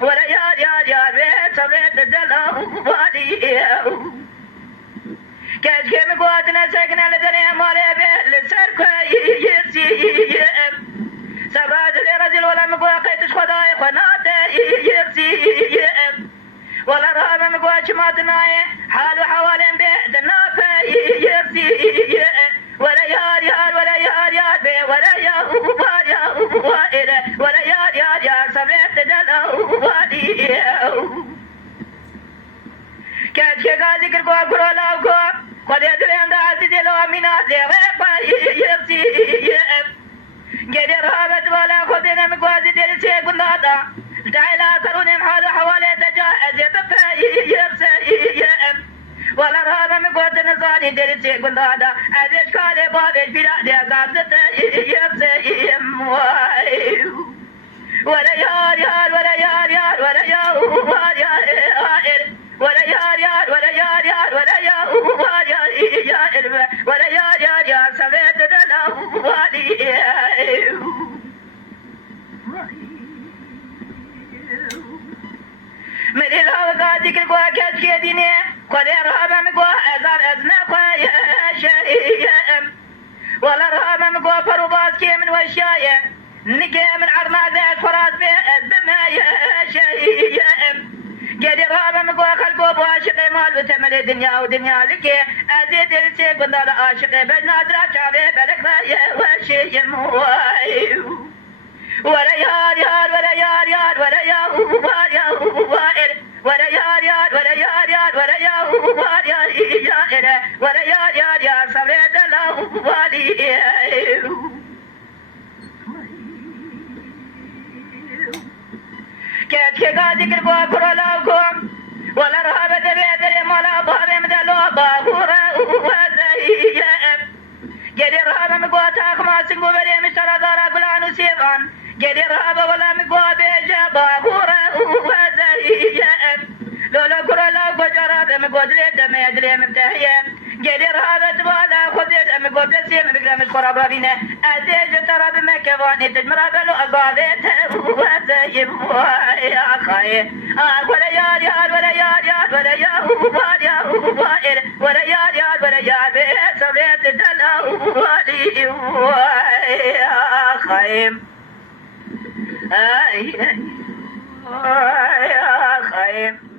ولا يا بيت صبيت دلو بالي كاش كم قوتنا سكنا لدنيا مالي بيت لسرك يسي سباد لرجل ولا مقوى قيتش خداي قناته يسي ولا رهب مقوى شماتنا حال وحوالين بيت النافة يسي ولا يار ولا يار بي ولا يا ولا يار سبيت دلو بالي كاش كازي كركو كرولا وكو قد يدري أن عزيزي لو أمينا زيغيقا يسي جدي رهبت ولا خذنا مقوازي دير شيء قلنا دعي لا تروني محال حوالي تجاهز يرسي ولا رهب مقوات نصالي دير شيء قلنا عزيز كالي بابي بلا دي قابلت يرسي ولا يار ولا يار ولا يار ولا يار ولا يار ولا يار ولا يار سبيت دلو والي من الأوقات كل كاش كديني قد رهب مقوى أزار أزنق شيء ولا رهب مقوى فروباس كي من وشاية نكي من عرما ذات فراس بما شيء جدي رهب مقوى خلقو بواشقي مال وتمل الدنيا ودنيا لكي أزيد السيق بندال عاشقي بجنادرا شعبي بلك باية وشي مواي ولا يار ولا يار ولا يار ولا يار ولا يار ولا يار ولا يار سبيت له والي كيف قاعد يقربوا كرلاكم ولا رهبة بيدري ملا بابي مدلوا بابورا وزي جدي رهبة مقواتاك ما سنقو بري مشترى دارا قلانو سيبان جدي رهبة ولا مقوى بيجا بابورا وزي لولا كرلاكو جراب مقوى دليد ميدري مبتهية جدي رهبة ولا خذيت مقوى بلسي مبقى مشكرا بابينا أزيج ترى بمكواني تجمرا بلو أقابيت وزي يا خاي ولا يار ولا يار ولا يار ولا يار ولا يار سبيت دلو والي يا خايم يا خايم